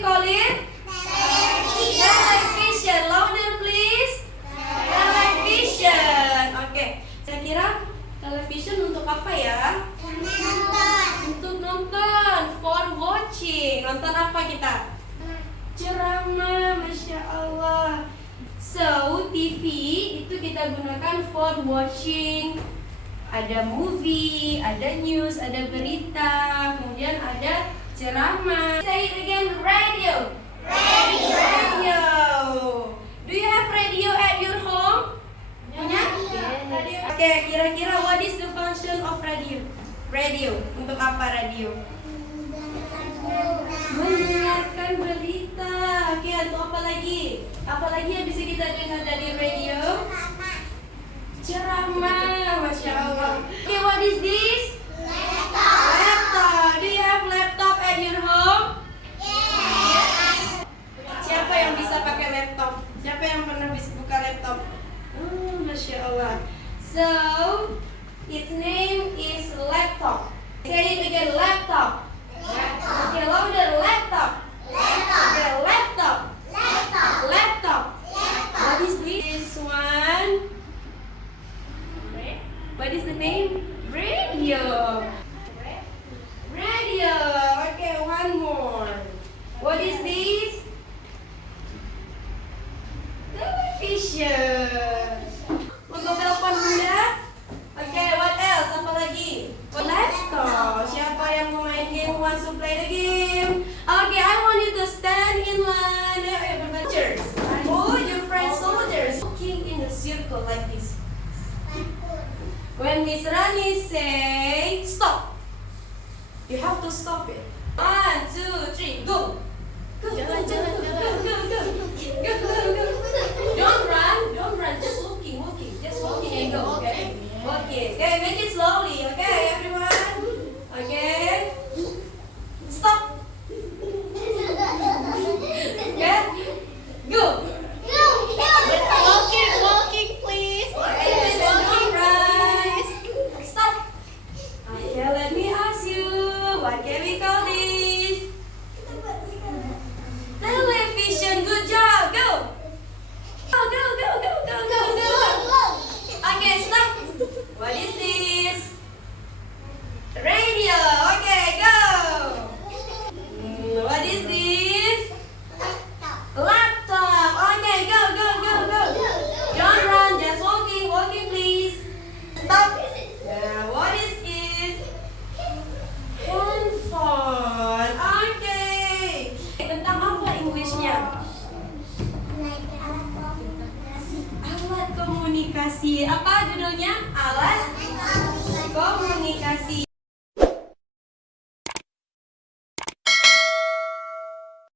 call it? Television. Louder please. Television. Oke. Saya kira television untuk apa ya? Untuk nonton. For watching. Nonton apa kita? Ceramah. Masya Allah. So, TV itu kita gunakan for watching. Ada movie, ada news, ada berita, kemudian ada ceramah. Say it again, radio. Radio. Do you have radio at your home? Punya? Yes. Oke, kira-kira what is the function of radio? Radio, untuk apa radio? Mendengarkan berita. Oke, untuk apa lagi? Apa lagi yang bisa kita dengar dari radio? Ceramah, Masya Allah. Okay, what is this? Laptop. Do you have laptop at your home? Yes. Siapa yang bisa pakai laptop? Siapa yang pernah bisa buka laptop? Masya Allah. So, its name is laptop. Say it again, laptop. Okay, louder, laptop. Okay, laptop. Laptop. What is this one? What is the name? Radio. Radio. Okay, one more. What is this? Television. Untuk telepon bunda. Okay, what else? Apa lagi? Laptop. Siapa yang mau main game? Who wants to play the game? Okay, I want you to stand in line. Soldiers. Oh, your friends soldiers. Walking in a circle like this. When Miss Rani say stop, you have to stop it. 1, 2, 3, go. Go, Jalan. go. Don't run. Just walking. Just walking and go. Okay. Okay, make it slowly. Okay, everyone. Okay. Stop. Okay. Go. Walking, please. Don't run. Stop. Okay, let me ask you, what can we call this? Television. Good job. Go. Go. Okay, stop. What is this? Radio. Okay, go. What is this? Laptop. Okay, go. Don't run, just walking please. Stop. What is this? Handphone. Okay. Tentang apa Englishnya? Alat komunikasi. Apa judulnya? Alat komunikasi.